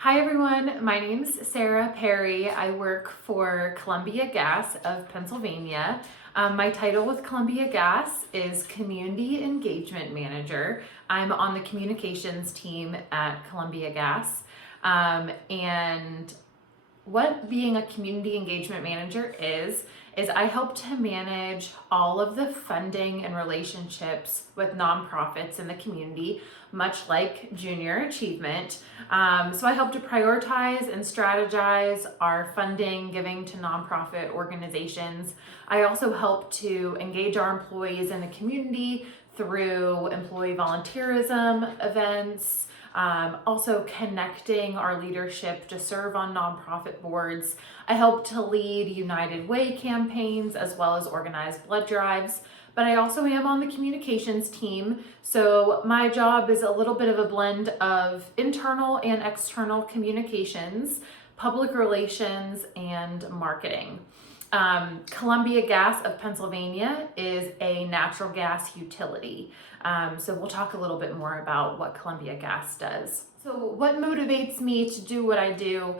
Hi everyone, my name's Sarah Perry. I work for Columbia Gas of Pennsylvania. My title with Columbia Gas is Community Engagement Manager. I'm on the communications team at Columbia Gas. And what being a community engagement manager is I help to manage all of the funding and relationships with nonprofits in the community, much like junior achievement. So I help to prioritize and strategize our funding giving to nonprofit organizations. I also help to engage our employees in the community through employee volunteerism events, also connecting our leadership to serve on nonprofit boards. I help to lead United Way campaigns as well as organize blood drives, but I also am on the communications team. So my job is a little bit of a blend of internal and external communications, public relations, and marketing. Columbia Gas of Pennsylvania is a natural gas utility. So we'll talk a little bit more about what Columbia Gas does. So what motivates me to do what I do?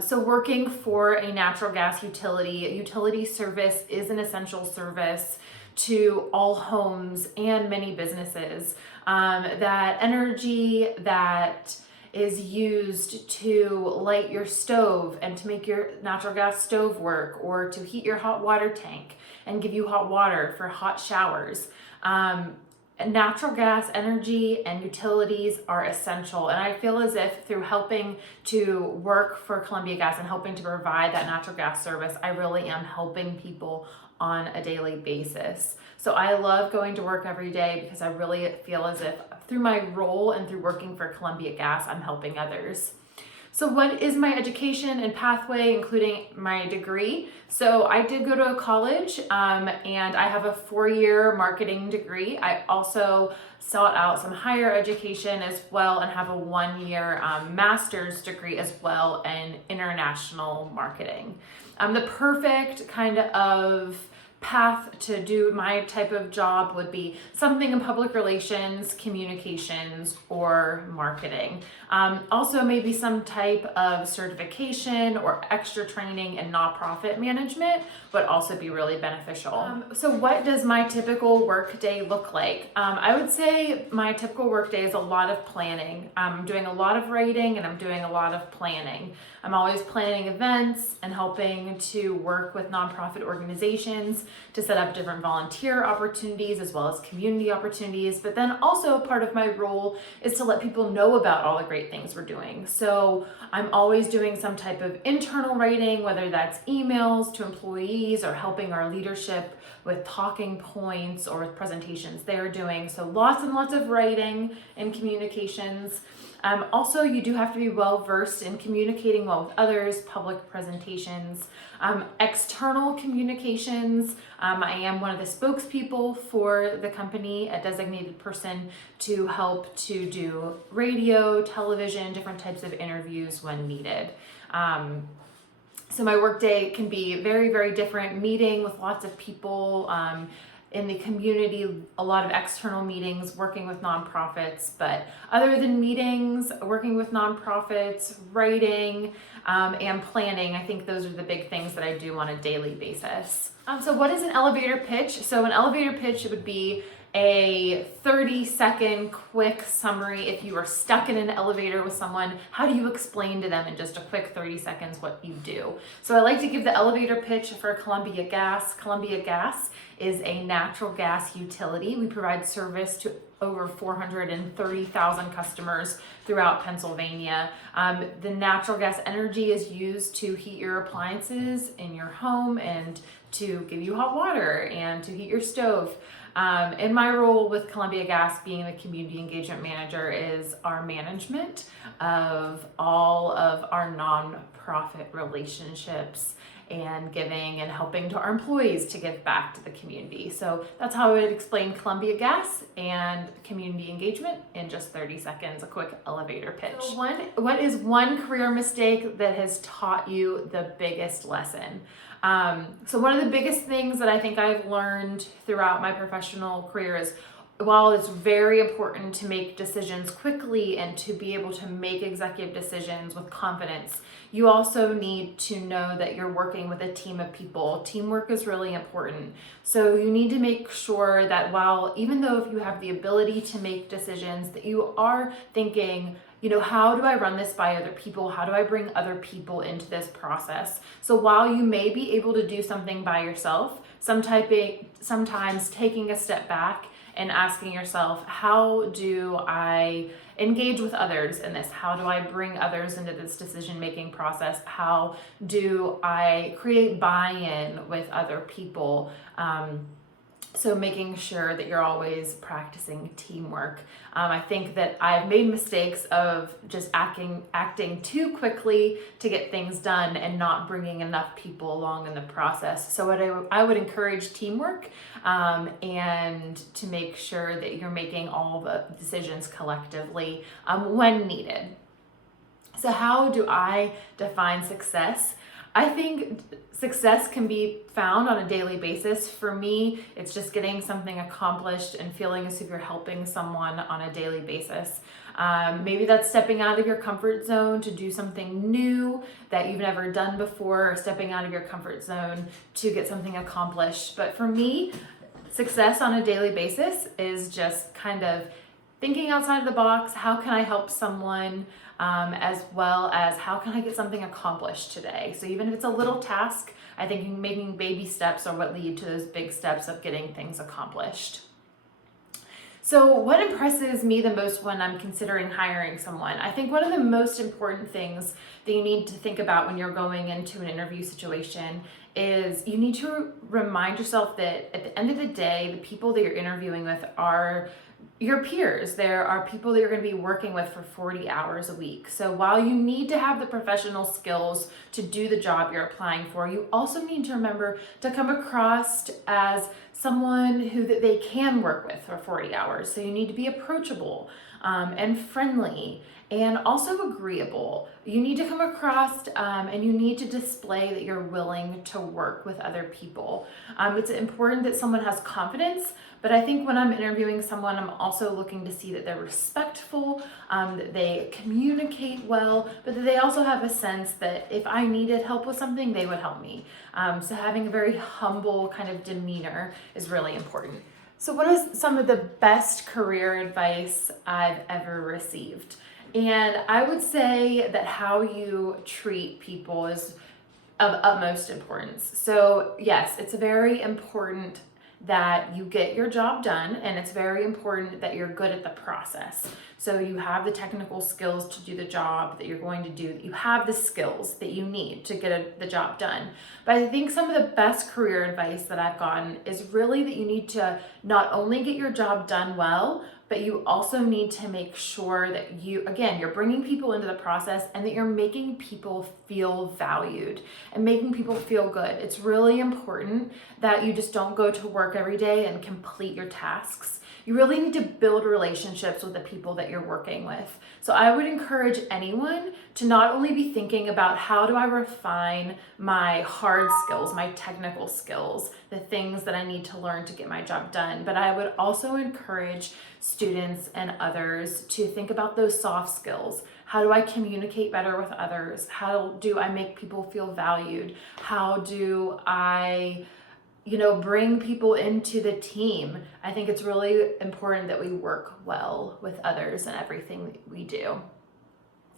So working for a natural gas utility service is an essential service to all homes and many businesses. That energy that is used to light your stove and to make your natural gas stove work, or to heat your hot water tank and give you hot water for hot showers. Natural gas energy and utilities are essential, and I feel as if through helping to work for Columbia Gas and helping to provide that natural gas service, I really am helping people on a daily basis. So I love going to work every day because I really feel as if through my role and through working for Columbia Gas, I'm helping others. So what is my education and pathway, including my degree? So I did go to college and I have a 4-year marketing degree. I also sought out some higher education as well and have a 1-year master's degree as well in international marketing. The perfect kind of path to do my type of job would be something in public relations, communications, or marketing. Also maybe some type of certification or extra training in nonprofit management would also be really beneficial. So what does my typical work day look like? I would say my typical work day is a lot of planning. I'm doing a lot of writing and I'm doing a lot of planning. I'm always planning events and helping to work with nonprofit organizations to set up different volunteer opportunities as well as community opportunities. But then also part of my role is to let people know about all the great things we're doing. So I'm always doing some type of internal writing, whether that's emails to employees or helping our leadership with talking points or with presentations they're doing. So lots and lots of writing and communications. Also, you do have to be well versed in communicating well with others, public presentations, external communications. I am one of the spokespeople for the company, a designated person to help to do radio, television, different types of interviews when needed. So my workday can be very, very different, meeting with lots of people, in the community, a lot of external meetings, working with nonprofits, but other than meetings, working with nonprofits, writing, and planning, I think those are the big things that I do on a daily basis. So what is an elevator pitch? So an elevator pitch would be a 30-second quick summary. If you are stuck in an elevator with someone, how do you explain to them in just a quick 30 seconds what you do? So I like to give the elevator pitch for Columbia Gas. Columbia Gas is a natural gas utility. We provide service to over 430,000 customers throughout Pennsylvania. The natural gas energy is used to heat your appliances in your home and to give you hot water and to heat your stove. And my role with Columbia Gas, being the community engagement manager, is our management of all of our nonprofit relationships and giving and helping to our employees to give back to the community. So that's how I would explain Columbia Gas and community engagement in just 30 seconds, a quick elevator pitch. So what is one career mistake that has taught you the biggest lesson? So one of the biggest things that I think I've learned throughout my professional career is while it's very important to make decisions quickly and to be able to make executive decisions with confidence, you also need to know that you're working with a team of people. Teamwork is really important. So you need to make sure that even though if you have the ability to make decisions, that you are thinking, how do I run this by other people? How do I bring other people into this process? So while you may be able to do something by yourself, sometimes taking a step back and asking yourself, how do I engage with others in this? How do I bring others into this decision-making process? How do I create buy-in with other people? So making sure that you're always practicing teamwork. I think that I've made mistakes of just acting too quickly to get things done and not bringing enough people along in the process. So I would encourage teamwork and to make sure that you're making all the decisions collectively when needed. So how do I define success? I think success can be found on a daily basis. For me, it's just getting something accomplished and feeling as if you're helping someone on a daily basis. Maybe that's stepping out of your comfort zone to do something new that you've never done before, or stepping out of your comfort zone to get something accomplished. But for me, success on a daily basis is just kind of thinking outside of the box. How can I help someone? As well as how can I get something accomplished today? So even if it's a little task, I think making baby steps are what lead to those big steps of getting things accomplished. So what impresses me the most when I'm considering hiring someone? I think one of the most important things that you need to think about when you're going into an interview situation is you need to remind yourself that at the end of the day, the people that you're interviewing with are your peers. There are people that you're going to be working with for 40 hours a week. So while you need to have the professional skills to do the job you're applying for, you also need to remember to come across as someone who that they can work with for 40 hours. So you need to be approachable and friendly and also agreeable. You need to come across and you need to display that you're willing to work with other people. It's important that someone has confidence, but I think when I'm interviewing someone, I'm also looking to see that they're respectful, that they communicate well, but that they also have a sense that if I needed help with something, they would help me. So having a very humble kind of demeanor is really important. So what is some of the best career advice I've ever received? And I would say that how you treat people is of utmost importance. So yes, it's very important that you get your job done, and it's very important that you're good at the process. So you have the technical skills to do the job that you're going to do, that you have the skills that you need to get the job done. But I think some of the best career advice that I've gotten is really that you need to not only get your job done well, but you also need to make sure that you're bringing people into the process and that you're making people feel valued and making people feel good. It's really important that you just don't go to work every day and complete your tasks. You really need to build relationships with the people that you're working with. So I would encourage anyone to not only be thinking about how do I refine my hard skills, my technical skills, the things that I need to learn to get my job done, but I would also encourage students and others to think about those soft skills. How do I communicate better with others? How do I make people feel valued? How do I bring people into the team? I think it's really important that we work well with others in everything that we do.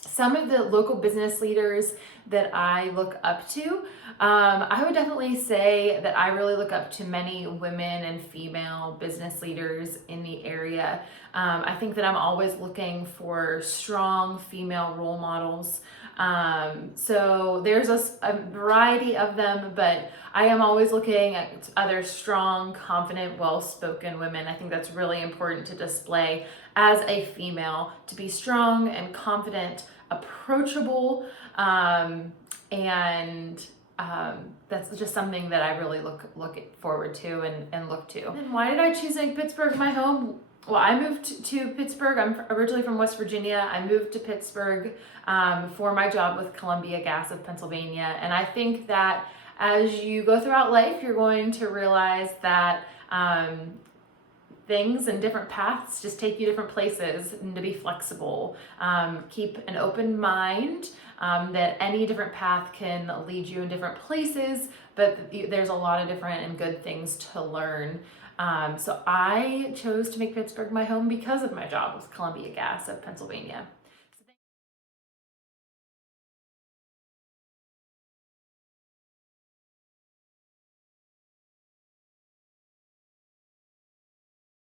Some of the local business leaders that I look up to, I would definitely say that I really look up to many women and female business leaders in the area. I think that I'm always looking for strong female role models. So there's a variety of them, but I am always looking at other strong, confident, well-spoken women. I think that's really important to display as a female, to be strong and confident, approachable, and that's just something that I really look forward to and look to. And why did I choose to make Pittsburgh my home? Well, I moved to Pittsburgh. I'm originally from West Virginia. I moved to Pittsburgh for my job with Columbia Gas of Pennsylvania. And I think that as you go throughout life, you're going to realize that things and different paths just take you different places, and to be flexible. Keep an open mind, that any different path can lead you in different places, but there's a lot of different and good things to learn. So I chose to make Pittsburgh my home because of my job with Columbia Gas of Pennsylvania.